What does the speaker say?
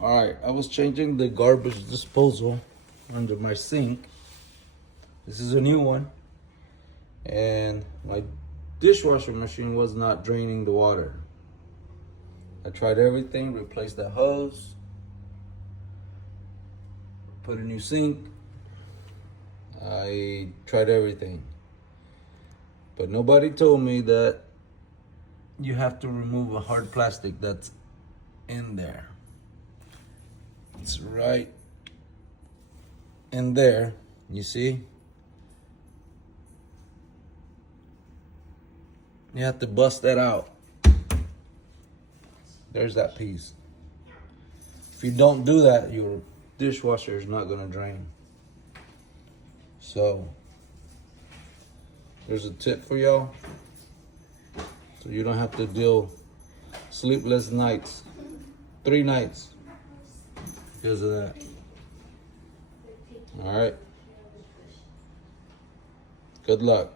All right, I was changing the garbage disposal under my sink. This is a new one, and my dishwasher machine was not draining the water. I tried everything, replaced the hose, put a new sink. I tried everything, but nobody told me that you have to remove a hard plastic that's in there. It's right in there, you see? You have to bust that out. There's that piece. If you don't do that, your dishwasher is not gonna drain. So, there's a tip for y'all. So you don't have to deal sleepless nights. 3 nights because of that. All right. Good luck.